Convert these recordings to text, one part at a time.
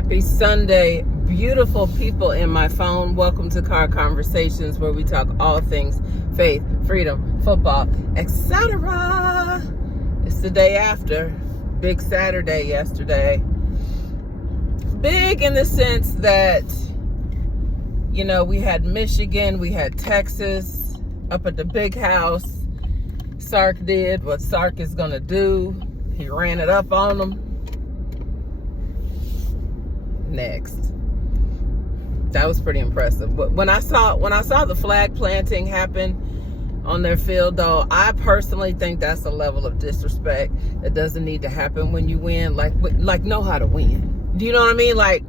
Happy Sunday, beautiful people in my phone. Welcome to Car Conversations, where we talk all things faith, freedom, football, etc. It's the day after. Big Saturday yesterday. Big in the sense that, you know, we had Michigan, we had Texas up at the big house. Sark did what Sark is going to do. He ran it up on them. Next. That was pretty impressive. But when I saw the flag planting happen on their field, though, I personally think that's a level of disrespect that doesn't need to happen when you win. Like know how to win. Do you know what I mean? Like,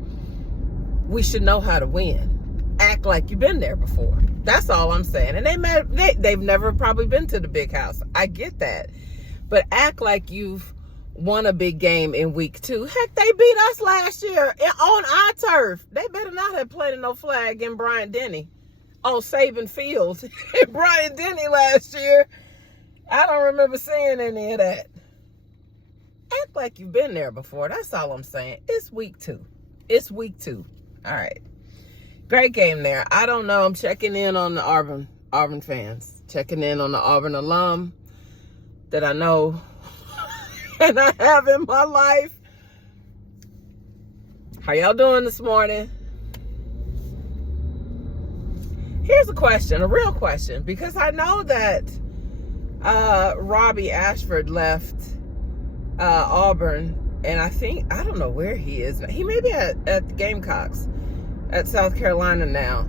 we should know how to win. Act like you've been there before. That's all I'm saying. And they've never probably been to the big house. I get that. But act like you've won a big game in week 2. Heck, they beat us last year on our turf. They better not have planted no flag in Bryant-Denny on Saban Field in Bryant-Denny last year. I don't remember seeing any of that. Act like you've been there before. That's all I'm saying. It's week 2. It's week 2. All right. Great game there. I don't know. I'm checking in on the Auburn fans. Checking in on the Auburn alum that I know and I have in my life. How y'all doing this morning? Here's a question, a real question, because I know that Robbie Ashford left Auburn, and I don't know where he is. He may be at the Gamecocks at South Carolina now,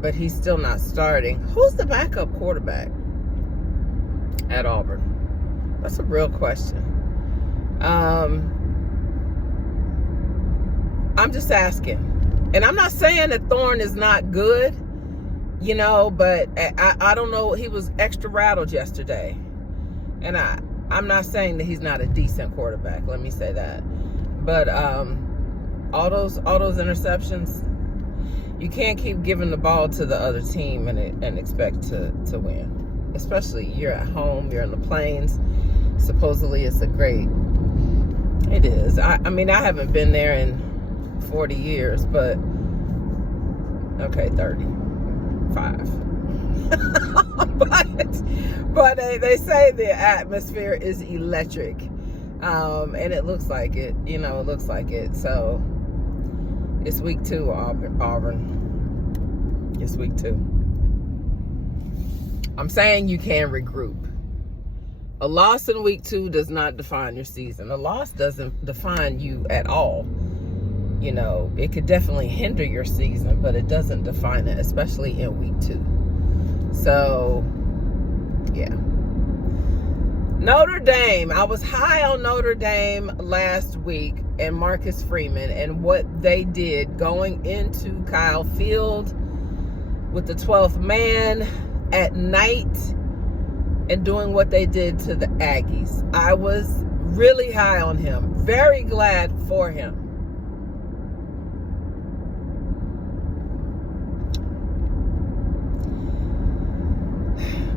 but he's still not starting. Who's the backup quarterback at Auburn? That's a real question. I'm just asking. And I'm not saying that Thorne is not good, you know, but I don't know. He was extra rattled yesterday. And I'm not saying that he's not a decent quarterback. Let me say that. But all those interceptions, you can't keep giving the ball to the other team and expect to win. Especially you're at home, you're in the plains. Supposedly it's it is. I mean, I haven't been there in 40 years, but okay, 35. but they say the atmosphere is electric, and it looks like it. You know, it looks like it. So it's week 2, Auburn. It's week 2. I'm saying you can regroup. A loss in week 2 does not define your season. A loss doesn't define you at all. You know, it could definitely hinder your season, but it doesn't define it, especially in week 2. So, yeah. Notre Dame. I was high on Notre Dame last week and Marcus Freeman and what they did going into Kyle Field with the 12th man at night and doing what they did to the Aggies. I was really high on him. Very glad for him.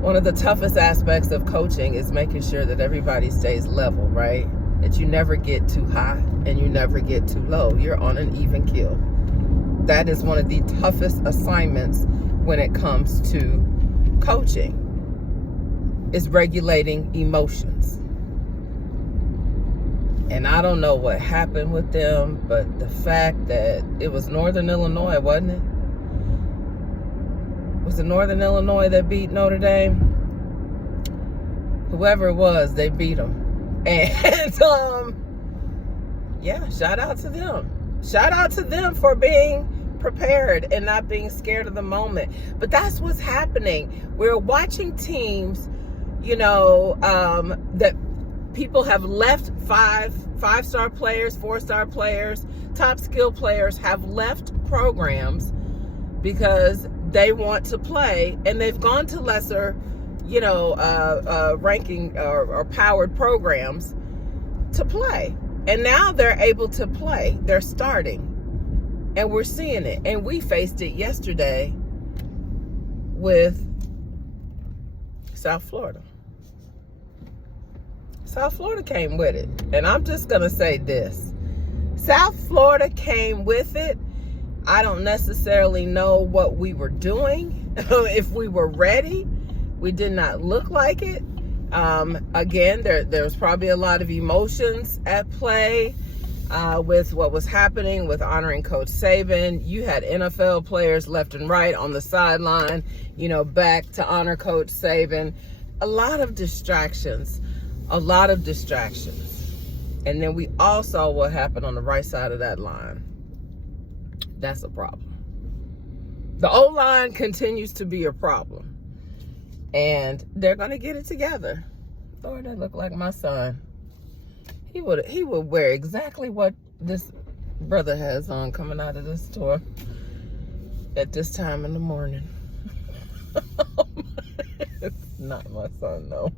One of the toughest aspects of coaching is making sure that everybody stays level, right? That you never get too high and you never get too low. You're on an even keel. That is one of the toughest assignments when it comes to coaching. Is regulating emotions. And I don't know what happened with them, but the fact that it was Northern Illinois, wasn't it? Was it Northern Illinois that beat Notre Dame? Whoever it was, they beat them. And yeah, shout out to them. Shout out to them for being prepared and not being scared of the moment. But that's what's happening. We're watching teams, you know, that people have left five-star players, 4-star players, top skill players have left programs because they want to play, and they've gone to lesser, you know, ranking or powered programs to play. And now they're able to play. They're starting. And we're seeing it. And we faced it yesterday with South Florida. South Florida came with it. And I'm just going to say this. South Florida came with it. I don't necessarily know what we were doing, if we were ready. We did not look like it. Again, there was probably a lot of emotions at play with what was happening with honoring Coach Saban. You had NFL players left and right on the sideline, back to honor Coach Saban. A lot of distractions. And then we all saw what happened on the right side of that line. That's a problem. The O-line continues to be a problem. And they're going to get it together. Lord, that looked like my son. He would wear exactly what this brother has on coming out of the store at this time in the morning. It's not my son, though.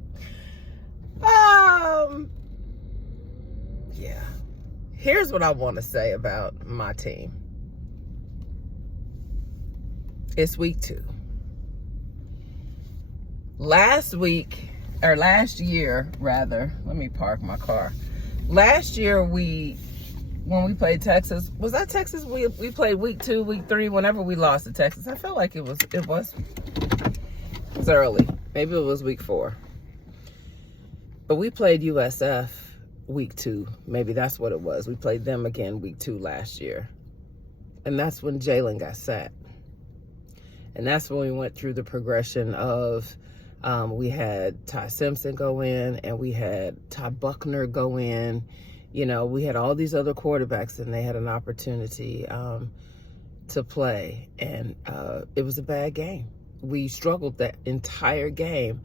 Yeah. Here's what I want to say about my team. It's week 2. Last year, let me park my car. Last year, when we played Texas, was that Texas? We played week 2, week 3, whenever we lost to Texas. I felt like it was early. Maybe it was week 4. But we played USF week 2. Maybe that's what it was. We played them again week 2 last year. And that's when Jalen got sacked. And that's when we went through the progression of we had Ty Simpson go in and we had Ty Buckner go in. We had all these other quarterbacks and they had an opportunity to play. And it was a bad game. We struggled that entire game.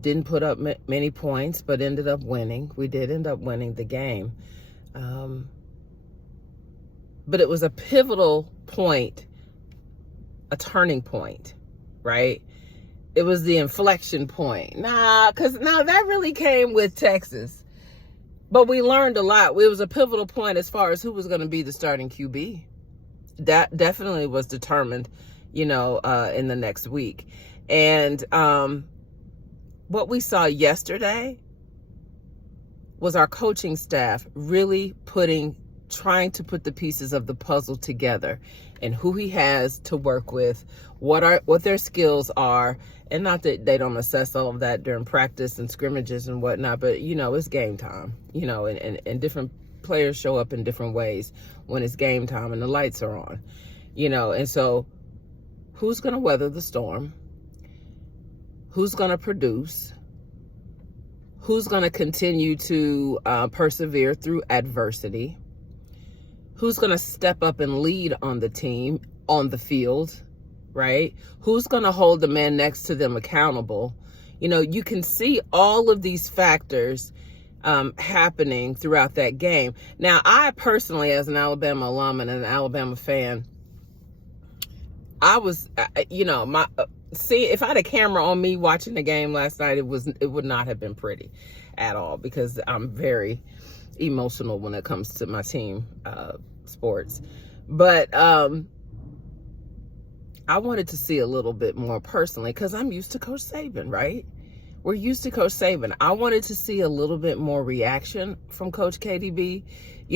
Didn't put up many points, but ended up winning. We did end up winning the game. But it was a pivotal point, a turning point, right? It was the inflection point. Because that really came with Texas. But we learned a lot. It was a pivotal point as far as who was going to be the starting QB. That definitely was determined, in the next week. And what we saw yesterday was our coaching staff really trying to put the pieces of the puzzle together and who he has to work with, what their skills are. And not that they don't assess all of that during practice and scrimmages and whatnot, but, it's game time, and different players show up in different ways when it's game time and the lights are on, and so who's going to weather the storm? Who's going to produce? Who's going to continue to persevere through adversity? Who's going to step up and lead on the team, on the field, right? Who's going to hold the man next to them accountable? You can see all of these factors happening throughout that game. Now, I personally, as an Alabama alum and an Alabama fan, I was, if I had a camera on me watching the game last night, it would not have been pretty at all, because I'm very emotional when it comes to my team sports. But I wanted to see a little bit more personally, because I'm used to Coach Saban, right? We're used to Coach Saban. I wanted to see a little bit more reaction from Coach KDB,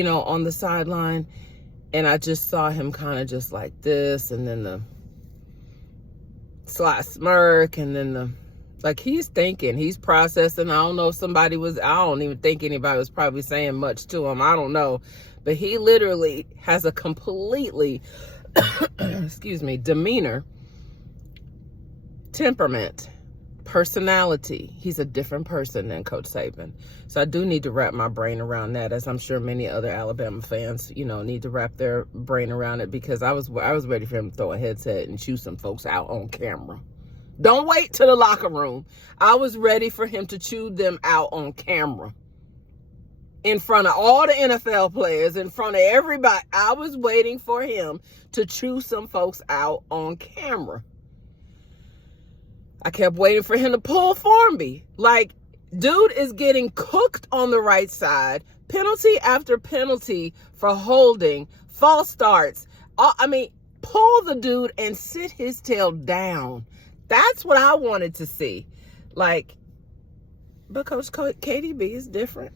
on the sideline. And I just saw him kind of just like this, and then the sly smirk, and then he's thinking, he's processing. I don't know if I don't even think anybody was probably saying much to him. I don't know. But he literally has a completely, demeanor, temperament, personality. He's a different person than Coach Saban. So I do need to wrap my brain around that, as I'm sure many other Alabama fans, need to wrap their brain around it, because I was ready for him to throw a headset and chew some folks out on camera. Don't wait to the locker room. I was ready for him to chew them out on camera. In front of all the NFL players, in front of everybody. I was waiting for him to chew some folks out on camera. I kept waiting for him to pull Formby. Dude is getting cooked on the right side. Penalty after penalty for holding, false starts. Pull the dude and sit his tail down. That's what I wanted to see. But Coach KDB is different.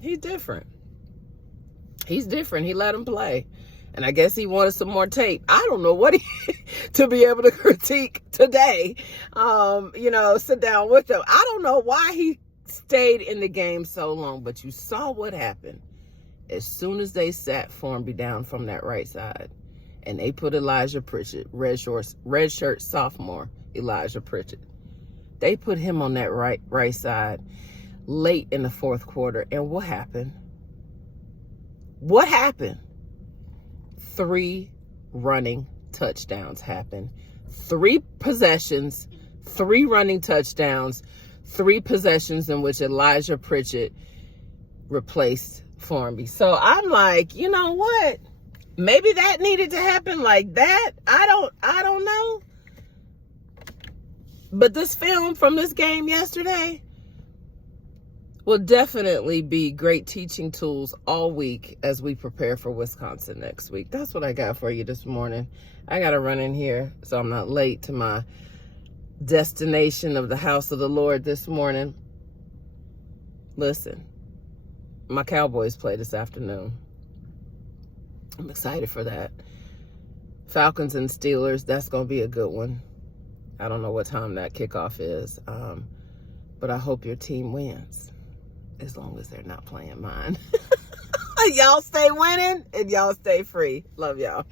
He's different. He's different. He let him play. And I guess he wanted some more tape. I don't know what to be able to critique today. Sit down with him. I don't know why he stayed in the game so long, but you saw what happened. As soon as they sat Formby down from that right side, and they put Elijah Pritchett, redshirt sophomore Elijah Pritchett, they put him on that right side late in the fourth quarter. And what happened? What happened? 3 running touchdowns happened. 3 possessions, 3 running touchdowns, 3 possessions in which Elijah Pritchett replaced Formby. So I'm like, you know what? Maybe that needed to happen like that. I don't know. But this film from this game yesterday will definitely be great teaching tools all week as we prepare for Wisconsin next week. That's what I got for you this morning. I got to run in here so I'm not late to my destination of the house of the Lord this morning. Listen, my Cowboys play this afternoon. I'm excited for that. Falcons and Steelers, that's going to be a good one. I don't know what time that kickoff is, but I hope your team wins. As long as they're not playing mine. Y'all stay winning and y'all stay free. Love y'all.